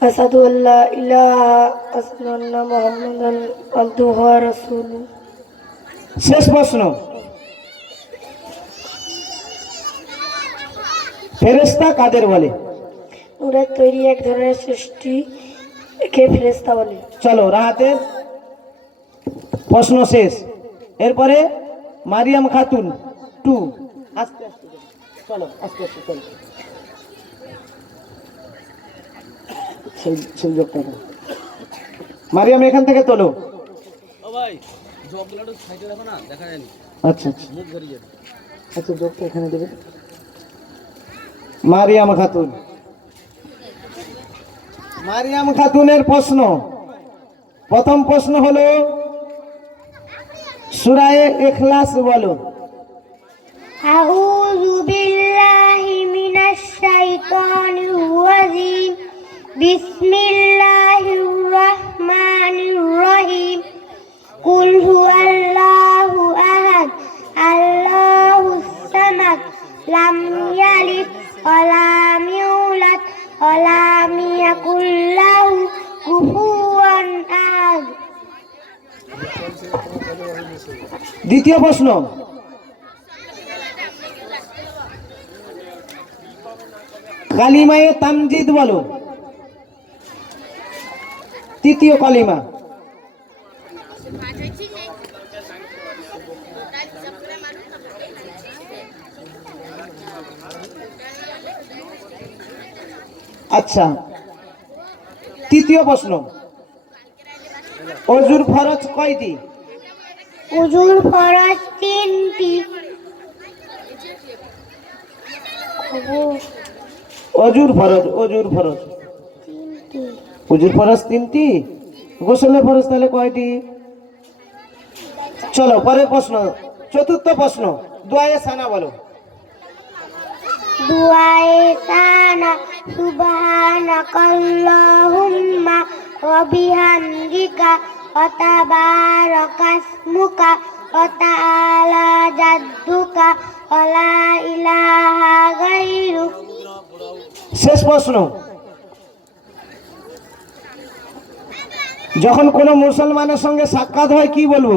أشهد أن لا إله أشهد أن محمدا عبده ورسوله শেষ প্রশ্ন ফেরেস্তা কাদের বলে নূরের তৈরি এক ধরনের সৃষ্টি কে ফেরেস্তা বলে চলো রাহাতের প্রশ্ন শেষ এরপরে মারিয়াম খাতুন টু আস্তে আস্তে চলো আস্তে আস্তে চলো মারিয়াম এখান থেকে তোলো। আচ্ছা আচ্ছা।, আচ্ছা মারিয়াম খাতুন মারিয়াম খাতুনের প্রশ্ন। প্রথম প্রশ্ন হলো সুরায় এখলাস বলো। আউযু বিল্লাহি মিনাশ শাইতানির রাজিম। বিসমিল্লাহির রহমানির রহিম কুল হুয়াল্লাহু আহাদ আল্লাহুস সামাদ, লাম ইয়ালিদ ওয়া লাম ইউলাদ ওয়া লাম ইয়াকুল লাহু কুফুয়ান আহাদ। দ্বিতীয় প্রশ্ন। কালিমায়ে তামজিদ বলো। তৃতীয় কালিমা। আচ্ছা তৃতীয় প্রশ্ন। অজুর ফরজ কয়টি? উজুর ফরজ তিনটি। অজুর ফরজ অজুর ফরজ। তিনটি। অজুর ফরজ তিনটি? গোসলের ফরজ তাহলে কয়টি? চলো পরের প্রশ্ন চতুর্থ প্রশ্ন দোয়ায়ে সানা বলো। দুআয়ে সানা সুবহানাকাল্লাহুম্মা ওয়া বিহামদিকা ওয়া তাবারাকা ইসমুকা ওয়া তাআলা জাদ্দুকা ওয়া লা ইলাহা গায়রুক। শেষ প্রশ্ন। যখন কোনো মুসলমানের সঙ্গে সাক্ষাৎ হয় কি বলব?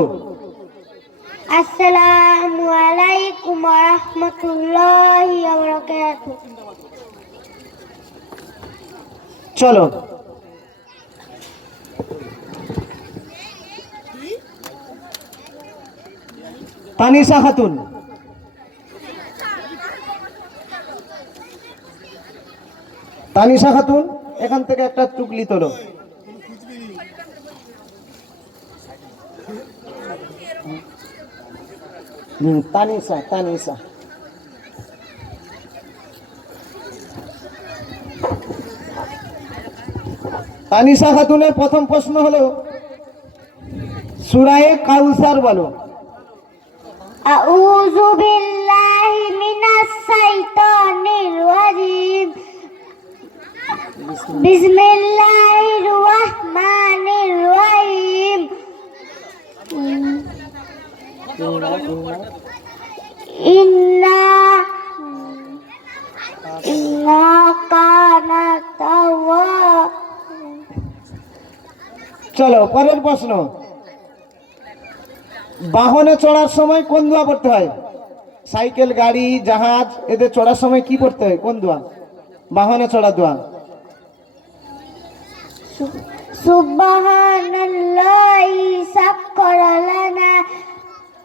আসসালামু আলাইকুম ওয়া রাহমাতুল্লাহি ওয়া বারাকাতুহু। চলো। তানিশা খাতুন। তানিশা খাতুন এখান থেকে একটা টুকলি তোলো। তানিসা তানিসা। তানিসা খাতুনের প্রথম প্রশ্ন হলো, সুরায়ে কাউসার বলো। আউযু বিল্লাহি মিনাশ শাইতানির রাজিম। বিসমিল্লাহির রহমানির রহিম। إنا إنا كان تواب চলো পরের প্রশ্ন বাহনে চড়ার সময় কোন দোয়া পড়তে হয় সাইকেল গাড়ি জাহাজ এদের চড়ার সময় কি পড়তে হয় কোন দোয়া বাহনে চড়া দোয়া سبحان الله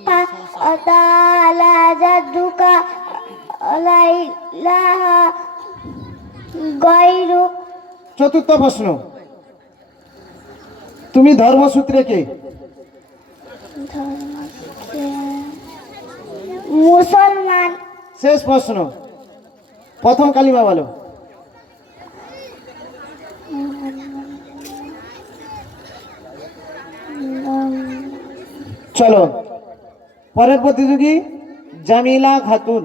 প্রথম سبحان الله لك اللهم وبحمدك تبارك اسمك তাআলা জাদ্দুকা লা ইলাহা গায়রুক চতুর্থ প্রশ্ন তুমি ধর্মসূত্রে কে মুসলমান শেষ প্রশ্ন প্রথম কালিমা বলো চলো পরের প্রতিযোগী জামিলা খাতুন।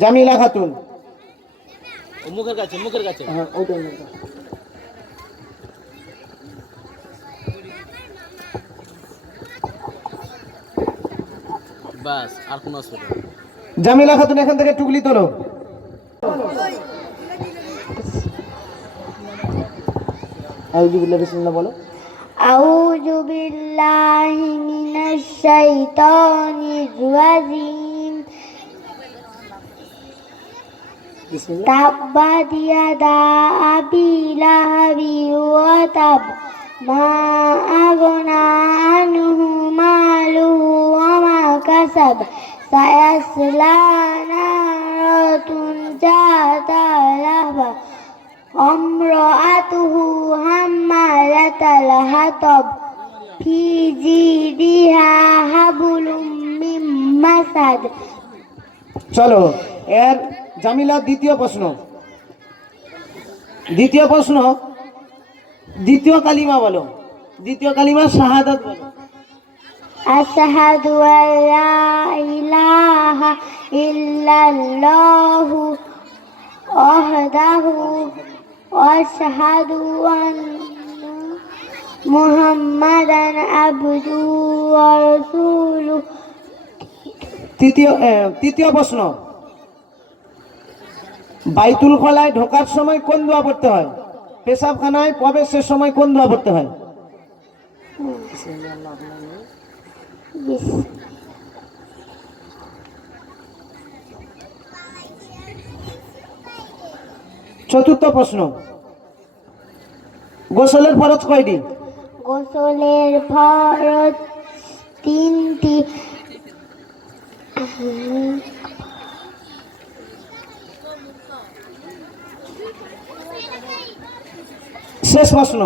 জামিলা খাতুন। মুখের কাছে মুখের কাছে। হ্যাঁ ওইটাই বাস আর কোনো অসুবিধা জামিলা খাতুন এখান থেকে টুকলি তোলো। আউযুবিল্লাহি বিসমিল্লাহ বলো। أعوذ بالله من الشيطان الرجيم تبت يدا أبي لهب وتب ما أغنى عنه ماله وما كسب سيصلى نارا ذات لهب امرأته حمالة الحطب في جيدها حبل من مسد চলো এর জামিলার দ্বিতীয় প্রশ্ন দ্বিতীয় প্রশ্ন দ্বিতীয় কালিমা বলো দ্বিতীয় কালিমা শাহাদাত বলো أشهد أن لا إله إلا الله وحده وأشهد أن মুহাম্মাদান আবদু ওয়া তৃতীয় তৃতীয় প্রশ্ন। বাইতুল খলায় ঢোকার সময় কোন দোয়া পড়তে হয়? পেশাবখানায় প্রবেশের সময় কোন দোয়া পড়তে হয়? চতুর্থ প্রশ্ন। গোসলের ফরজ কয়টি? গোসলের ফরজ তিনটি। শেষ প্রশ্ন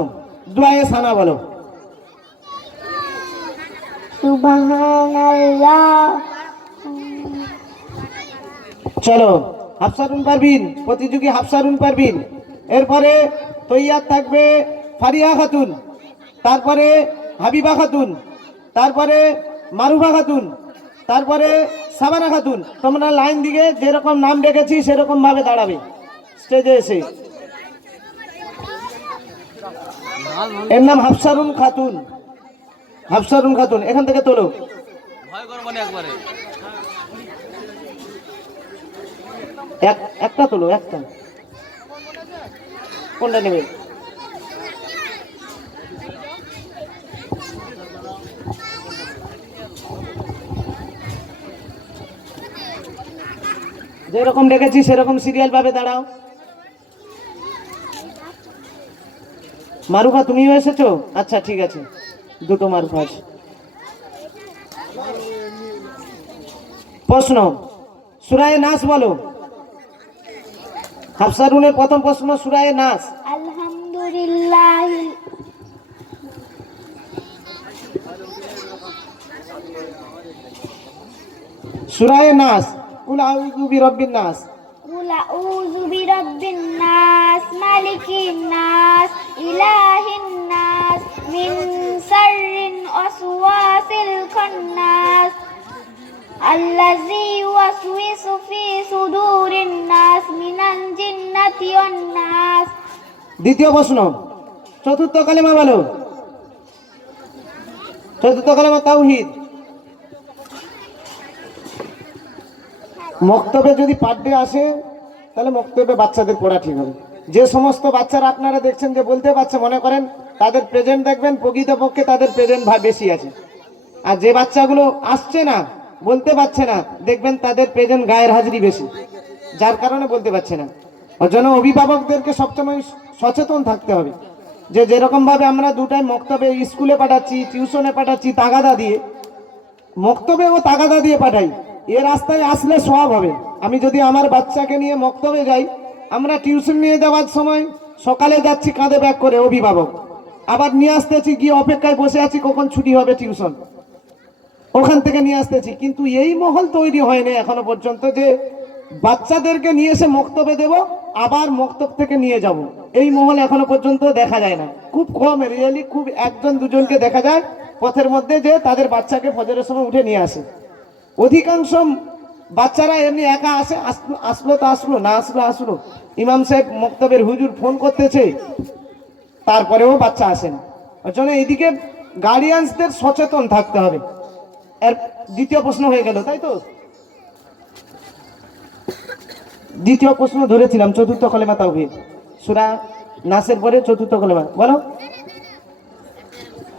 দুয়ায়ে সানা বলো। চলো হাফসারুন পারবিন প্রতিযোগী হাফসারুন পারবিন। এরপরে তৈয়ার থাকবে ফারিয়া খাতুন। তারপরে হাবিবা খাতুন তারপরে মারুফা খাতুন তারপরে সাবানা খাতুন। তোমরা লাইন দিকে যেরকম নাম ডেকেছি সেরকম ভাবে দাঁড়াবে। স্টেজে এসে। এর নাম হাফসারুন খাতুন। হাফসারুন খাতুন এখান থেকে তোলো। একটা তোলো একটা। কোনটা নেবে? যেরকম ডেকেছি সেরকম সিরিয়াল ভাবে দাঁড়াও। মারুফা তুমিও এসেছ? আচ্ছা ঠিক আছে। দুটো মারুফা আছে। প্রশ্ন সুরায় নাস বলো। হাফসারুনের প্রথম প্রশ্ন সুরায় নাস। আলহামদুলিল্লাহ। সুরায় নাস। কুল আউযু বিরাব্বিন নাস কুল আউযু বিরাব্বিন নাস মালিকিন নাস ইলাহিন নাস মিন শাররিল ওয়াসওয়াসিল খান্নাস আল্লাযী ইউওয়াসওয়িসু ফি সুদুরিন নাস মিনাল জিন্নাতি ওয়ান নাস দ্বিতীয় প্রশ্ন। চতুর্থ কালেমা বলো। চতুর্থ কালেমা তাওহীদ। মক্তবে যদি পাঠ্যে আসে, তাহলে মক্তবে বাচ্চাদের পড়া ঠিক হবে। যে সমস্ত বাচ্চারা আপনারা দেখছেন যে বলতে পারছে, মনে করেন তাদের প্রেজেন্ট দেখবেন, প্রকৃতপক্ষে তাদের প্রেজেন্ট বেশি আছে। আর যে বাচ্চাগুলো আসছে না, বলতে পারছে না, দেখবেন তাদের প্রেজেন্ট গায়ের হাজিরি বেশি। যার কারণে বলতে পারছে না। ওর জন্য অভিভাবকদেরকে সবসময় সচেতন থাকতে হবে। যে যেরকম ভাবে আমরা দুটাই মক্তবে স্কুলে পাঠাচ্ছি, টিউশনে পাঠাচ্ছি তাগাদা দিয়ে মক্তবে ও তাগাদা দিয়ে পাঠাই। এ রাস্তায় আসলে সব হবে। আমি যদি আমার বাচ্চাকে নিয়ে মক্তবে যাই, আমরা টিউশন নিয়ে যাওয়ার সময় সকালে যাচ্ছি কাঁধে ব্যাগ করে অভিভাবক। আবার নিয়ে আসতেছি, গিয়ে অপেক্ষায় বসে আছি কখন ছুটি হবে টিউশন। ওখান থেকে নিয়ে আসতেছি। কিন্তু এই মহল তৈরি হয়নি এখনও পর্যন্ত যে বাচ্চাদেরকে নিয়ে এসে মক্তবে দেব, আবার মক্তব থেকে নিয়ে যাব। এই মহল এখনও পর্যন্ত দেখা যায় না। খুব কম রিয়েলি খুব একজন, দুজনকে দেখা যায় পথের মধ্যে যে তাদের বাচ্চাকে ফজরের সময় উঠে নিয়ে আসে। অধিকাংশ বাচ্চারা এমনি একা আসে, আসলো তো আসলো, না আসলো আসলো। ইমাম সাহেব মক্তবের হুজুর ফোন করতেছে, তারপরেও বাচ্চা আসেন ওই জন্য এইদিকে গার্ডিয়ানসদের সচেতন থাকতে হবে। এর দ্বিতীয় প্রশ্ন হয়ে গেল, তাই তো? দ্বিতীয় প্রশ্ন ধরেছিলাম, চতুর্থ কলেমা তাওহিদ। সুরা নাসের পরে চতুর্থ কলেমা, বলো।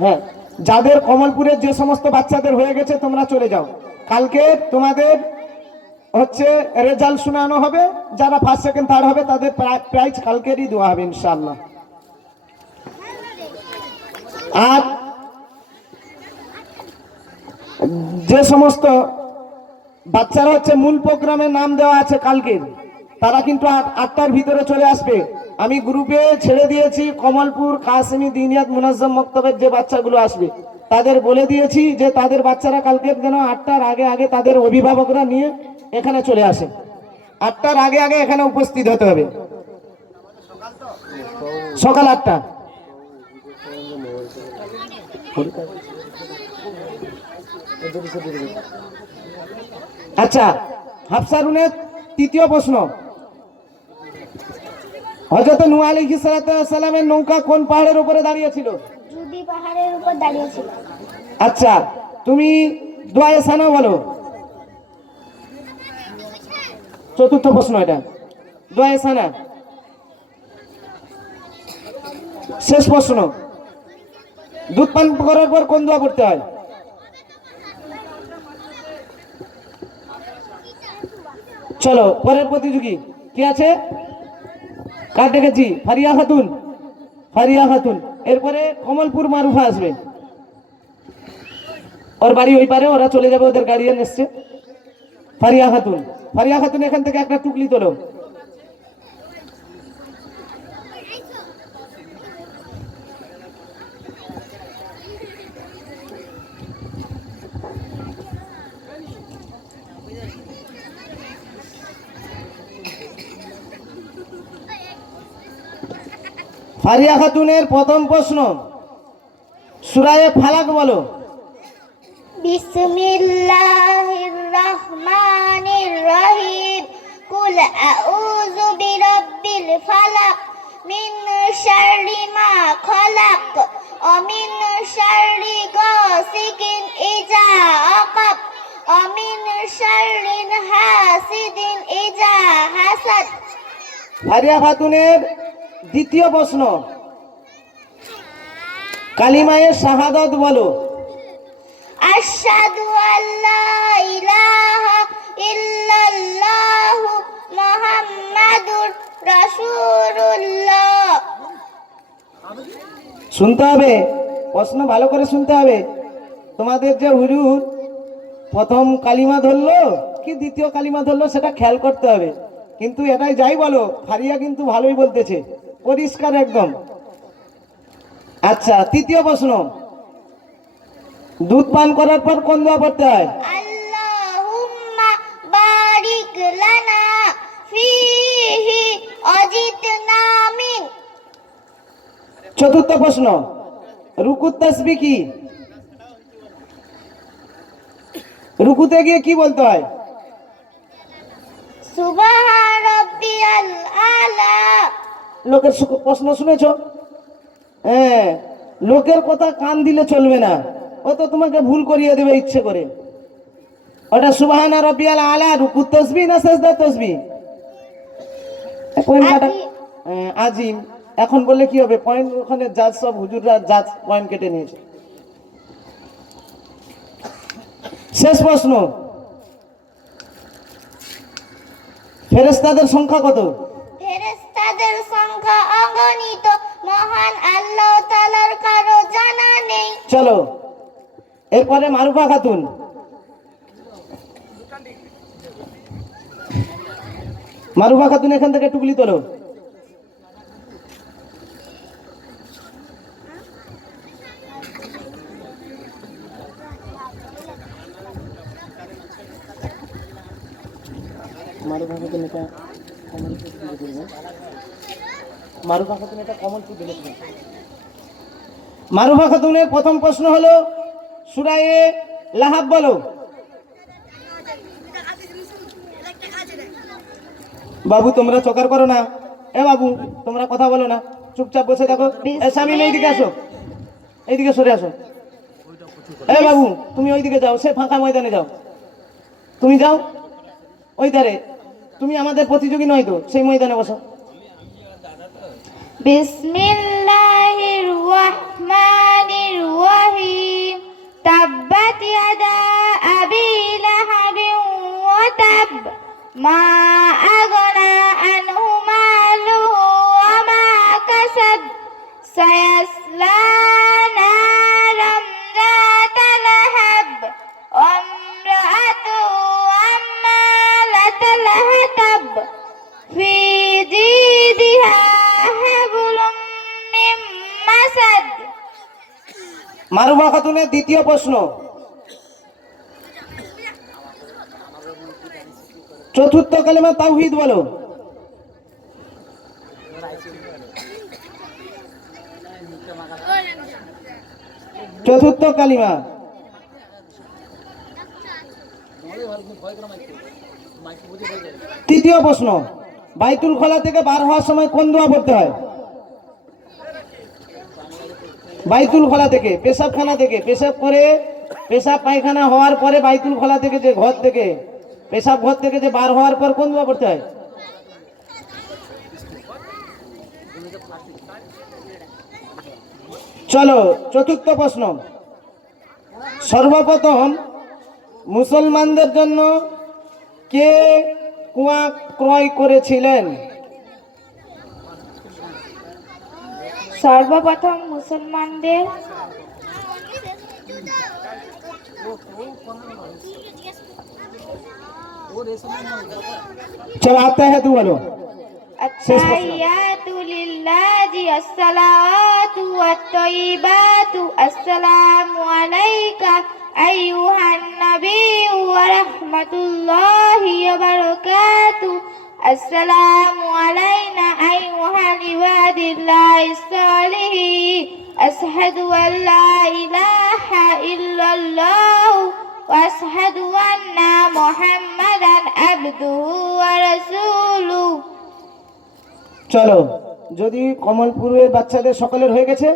হ্যাঁ যাদের কমলপুরের যে সমস্ত বাচ্চাদের হয়ে গেছে, তোমরা চলে যাও। কালকে তোমাদের হচ্ছে রেজাল্ট শোনানো হবে, যারা ফার্স্ট সেকেন্ড থার্ড হবে, তাদের প্রাইজ কালকেরই দেওয়া হবে ইনশাআল্লাহ। আর যে সমস্ত বাচ্চারা হচ্ছে মূল প্রোগ্রামে নাম দেওয়া আছে কালকে তারা কিন্তু আট- আটটার ভিতরে চলে আসবে। আমি গ্রুপে ছেড়ে দিয়েছি কমলপুর কাশ্মী দিনিয়াত, মুনাজ্জম, মক্তবের যে বাচ্চাগুলো আসবে। তাদের বলে দিয়েছি যে তাদের বাচ্চারা কালকে যেন আটটার আগে আগে তাদের অভিভাবকরা নিয়ে এখানে চলে আসে। আটটার আগে আগে এখানে উপস্থিত হতে হবে। সকাল আটটা। আচ্ছা হাফসারুনের তৃতীয় প্রশ্ন। হজরত নু আলী সালামের নৌকা কোন পাহাড়ের উপরে দাঁড়িয়েছিল? জুদি পাহাড়ের উপর দাঁড়িয়েছিল আচ্ছা তুমি দোয়া সানা বলো চতুর্থ প্রশ্ন এটা। দোয়া সানা শেষ প্রশ্ন। দুধ পান করার পর কোন দোয়া করতে হয়? চলো, পরের প্রতিযোগী। কি আছে? কার ডেকেছি ফারিয়া খাতুন। ফারিয়া খাতুন। এরপরে কমলপুর মারুফা আসবে। ওর বাড়ি ওই পারে, ওরা চলে যাবে ওদের গাড়িয়ান এসছে। ফারিয়া খাতুন। ফারিয়া খাতুন এখান থেকে একটা টুকলি তোলো। ফারিয়া খাতুনের প্রথম প্রশ্ন। সুরায়ে ফালাক বলো। বিসমিল্লাহির রহমানির রহিম। কুল আউযু বিরাব্বিল ফালাক মিন শাররি মা খলাক ওয়া মিন শাররি গাসিকিন ইজা আকাব ওয়া মিন শাররি হাসিদিন ইজা হাসাদ। ফারিয়া খাতুনের দ্বিতীয় প্রশ্ন। কালিমায়ে শাহাদাত বলো। আশহাদু আল্লা ইলাহা ইল্লাল্লাহু মুহাম্মাদুর রাসূলুল্লাহ। শুনতে হবে প্রশ্ন ভালো করে শুনতে হবে। তোমাদের যে হুজুর প্রথম কালিমা ধরলো কি দ্বিতীয় কালিমা ধরলো সেটা খেয়াল করতে হবে। কিন্তু এটাই যাই বলো ফারিয়া কিন্তু ভালোই বলতেছে। পরিষ্কার একদম। আচ্ছা তৃতীয় প্রশ্ন। দুধ পান করার পর কোন দোয়া পড়তে হয়? আল্লাহুম্মা বারিক লানা ফিহি অজিতনা মিন চতুর্থ প্রশ্ন রুকুত তসবি কি? রুকুতে গিয়ে কি বলতে হয় সুবহান রাব্বিয়াল আলা লোকের প্রশ্ন শুনেছ? হ্যাঁ লোকের কথা কান দিলে চলবে না। ও তো তোমাকে ভুল করিয়ে দেবে ইচ্ছে করে। ওটা সুবাহানা রবিয়াল আলা রুকু তসবি না সেজদা তসবি? আজিম। হ্যাঁ, আজিম এখন বললে কি হবে? পয়েন্ট ওখানে জাজ সব হুজুররা জাজ পয়েন্ট কেটে নিয়েছে। শেষ প্রশ্ন। ফেরেস্তাদের সংখ্যা কত? তাদের সংখ্যা অগণিত। মহান আল্লাহ তালার কারও জানা নেই। চলো, এরপরে মারুফা খাতুন। মারুফা খাতুন এখান থেকে টুকলি তোলো। মারুফা খাতুন এটা মারুফা খাতুন এটা ফুল দিলে মারুফা খাতুনের প্রথম প্রশ্ন হলো সুরায়ে লাহাব বলো। বাবু, তোমরা চকার করো না। এ বাবু, তোমরা কথা বলো না। চুপচাপ বসে থাকো। স্বামী এইদিকে আসো। এইদিকে সরে আসো। এ বাবু, তুমি ওইদিকে যাও। সে ফাঁকা ময়দানে যাও। তুমি যাও। ওই ধারে। তুমি আমাদের প্রতিযোগী নয় তো, সেই ময়দানে বসো। বিসমিল্লাহির রহমানির রহিম। তাব্বাত ইয়াদা আবি লাহাবিন ওয়া তাব। মা আগা মারুফা খাতুনের দ্বিতীয় প্রশ্ন। চতুর্থ কালেমা তাওহিদ বলো। চতুর্থ কালিমা। তৃতীয় প্রশ্ন, বাইতুল খোলা থেকে বার হওয়ার সময় কোন দোয়া পড়তে হয়? বাইতুল খোলা থেকে, পেশাবখানা থেকে, পেশাব করে, পেশাব পায়খানা হওয়ার পরে বাইতুল খোলা থেকে যে ঘর থেকে, পেশাব ঘর থেকে যে বার হওয়ার পর কোন দোয়া পড়তে হয়? চলো, চতুর্থ প্রশ্ন। সর্বপ্রথম মুসলমানদের জন্য কে কুয়া ক্রয় করেছিলেন? সর্বপ্রথম মুসলমানদের চলো আতে হ্যাঁ তু বলো التحيات لله الصلوات والطيبات السلام عليك أيها النبي ورحمة الله وبركاته السلام علينا أيها عباد الله الصالحين أشهد أن لا إله إلا الله وأشهد أن محمدا عبده ورسوله চলো যদি কমলপুরের বাচ্চাদের সকলের হয়ে গেছে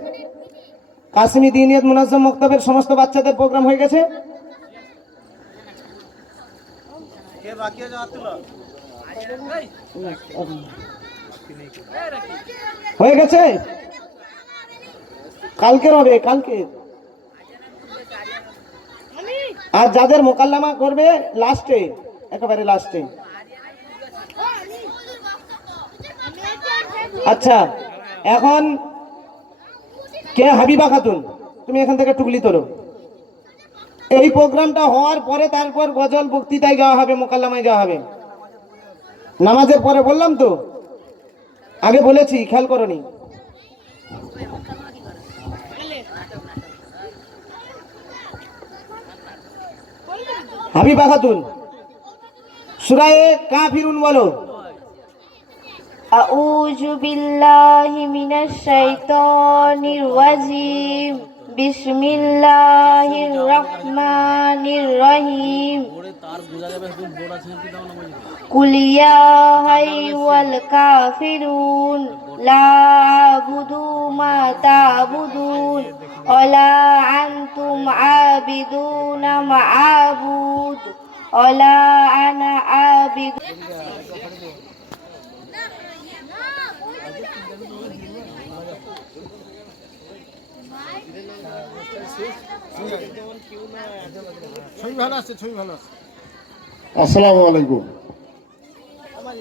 কাশ্মী দিনিয়ত মুনাজ্জম মক্তবের সমস্ত বাচ্চাদের প্রোগ্রাম হয়ে গেছে হয়ে গেছে? কালকের হবে, কালকে। আর যাদের মোকাল্লামা করবে, লাস্টে, একেবারে লাস্টে। আচ্ছা এখন কে হাবিবা খাতুন তুমি এখান থেকে টুকলি তোলো। এই প্রোগ্রামটা হওয়ার পরে তারপর গজল বক্তৃতায় যাওয়া হবে, মোকাল্লামায় যাওয়া হবে। নামাজের পরে বললাম তো। আগে বলেছি খেয়াল করনি। হাবি বাহাতুন সুরায়ে কাফিরুন বলো। আউযু বিল্লাহি মিনাশ শাইতানির রাজিম বিসমিল্লাহির রহমানির রহিম। الرحيم ওরে তার বোঝা যাবে এখন বোর্ড আছে কি দাও না বুঝি قل يا أيها الكافرون لا أعبد ما تعبدون ولا أنتم عابدون ما أعبد ولا أنا عابد আসসালামু আলাইকুম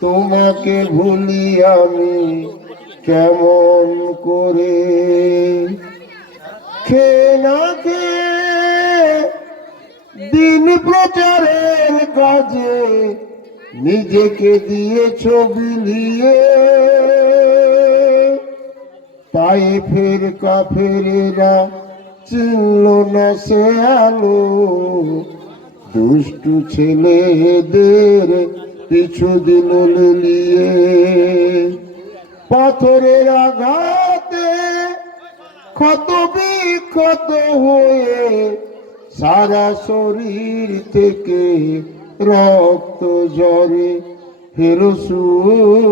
তোমাকে ভুলি আমি কেমন করে? খে না খেয়ে দিন প্রচারের কাজে নিজেকে দিয়ে ছবি নিয়ে। তাই ফের কাফেরেরা চিনল না সে আলো। দুষ্টু ছেলেদের পিছু দিল লিয়ে পাথরের আঘাতে ক্ষত বিক্ষত হয়ে সারা শরীর থেকে রক্ত ঝরে। ফেরসুল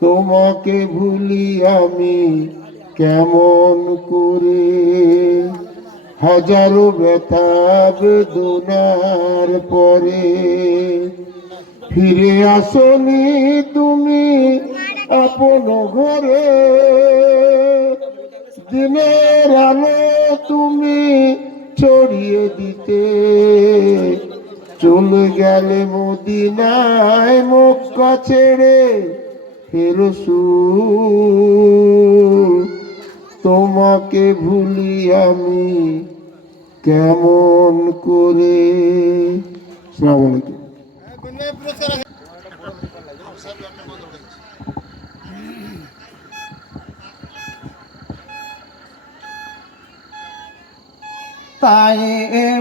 তোমাকে ভুলি আমি কেমন করে? হাজারো ব্যথা বেদনার পরে ফিরে আসনি তুমি আপন ঘরে। দিনের আলো তুমি ছড়িয়ে দিতে। চলে গেলে মদিনায় মক্কা ছেড়ে ফেরসুল তোমাকে ভুলি আমি কেমন করে? তাই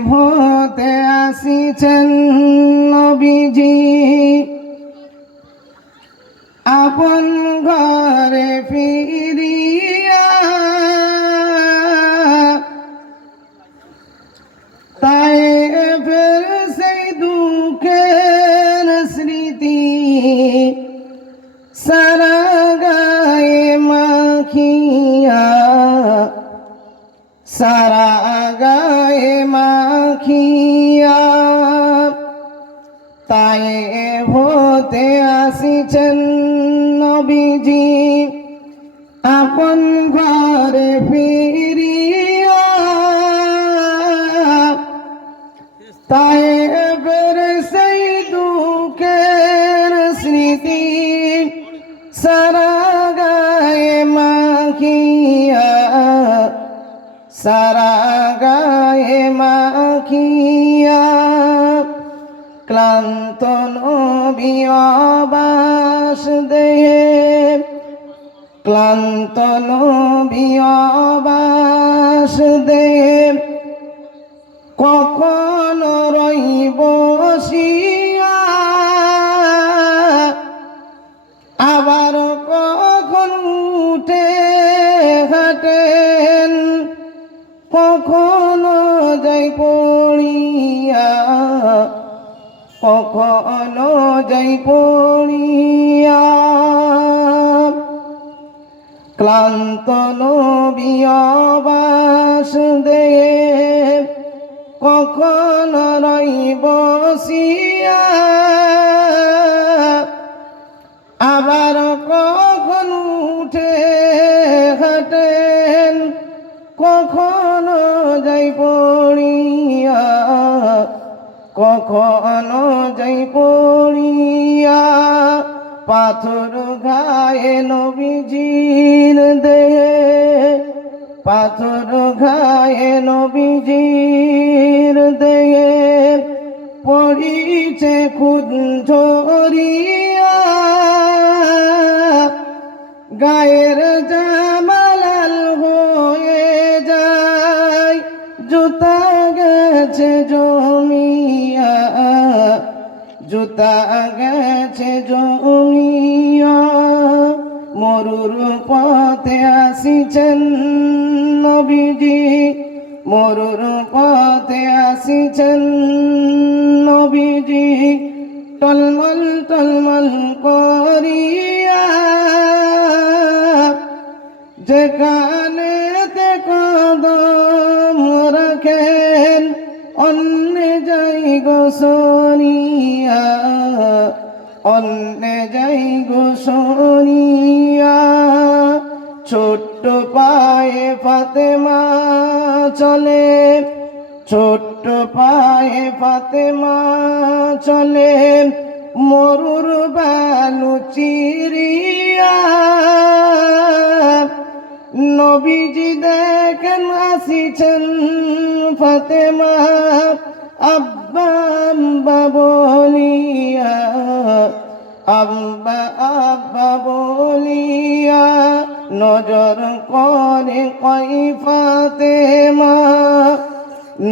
ভূতে আসিছেন নবীজি। আপন ঘরে ফিরিয়া ক্লান্ত নবী অবাস দেহে কখন রইব আবার কখন উঠে হাটেন? কখনো যাই পড়িয়া। কখনো যাই পড়িয়া। ক্লান্ত নবিয়াবাস দে কখন রই বসিয়া আবার কখন উঠে হাটেন? কখন যাই পড়িয়া? কখন যাই পড়িয়া? পাথর গায়ে নবীজির দেহে পাথর গায়ে নবীজির দেহে পড়িছে ঝরিয়া, গায়ের জামালাল হয়ে যায়, জুতা গেছে জমিয়া জুতা গেছে জমিয়া, মরুর পথে আসিছেন নবীজি। মরুর পথে আসিছেন নবীজি। টলমল টলমল করিয়া যেখানে তে কদম রাখেন অন্য যাই গোসনিয়া অন্য যাই গোসনিয়া ছোট্ট পায়ে ফাতেমা চলে, ছোট্ট পায়ে ফাতেমা চলে, মরুর বালু চিরিয়া নবীজি দেখেন আসিছেন ফাতেমা, আব্বা আব্বা বলিয়া আব্বা আব্বা বলিয়া নজর করে কই ফাতেমা,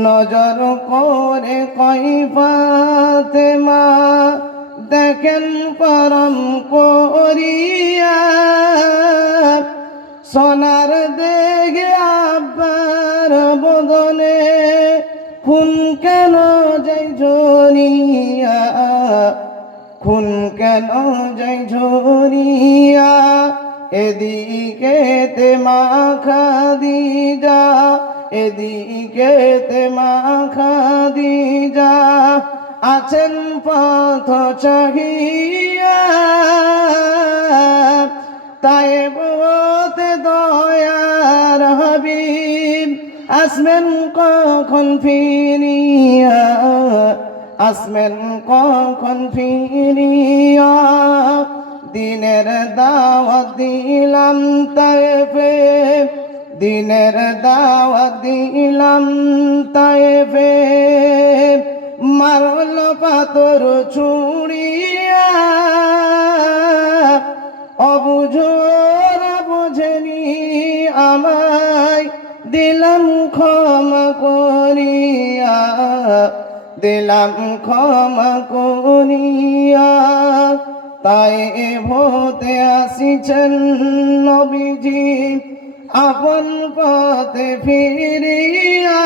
নজর করে কই ফাতেমা, দেখেন পরম করিয়া সোনার দেগে আব্বার বদনে, খুন কেন যাই ঝরিয়া খুন কেন যাই ঝরিয়া এদিকে তে মাখা দিজা এদিকে তে মাখা দিজা আছেন পথ চাহিয়া। তাই আসমেন কখন ফিরিয়া, আসমেন কখন ফিরিয়া, দিনের দাওয়াত দিলাম তাইফে দিনের দাওয়াত দিলাম তাইফে মারল পাথর ছুড়িয়া অবুঝোর দিলাম ক্ষমা করিয়া, দিলাম ক্ষমা করিয়া। তাই ভোতে আসিছেন নবীজি, আপন পথে ফিরিয়া।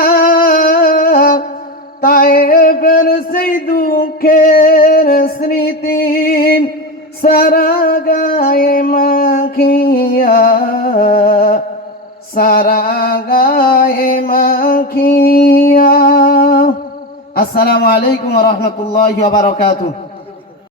তাই ফের সেই দুঃখের স্মৃতি সারা গায়ে মাখিয়া সারা গায়ে মাখিয়া। আসসালামু আলাইকুম রহমতুল্লাহ বারকাতুহ।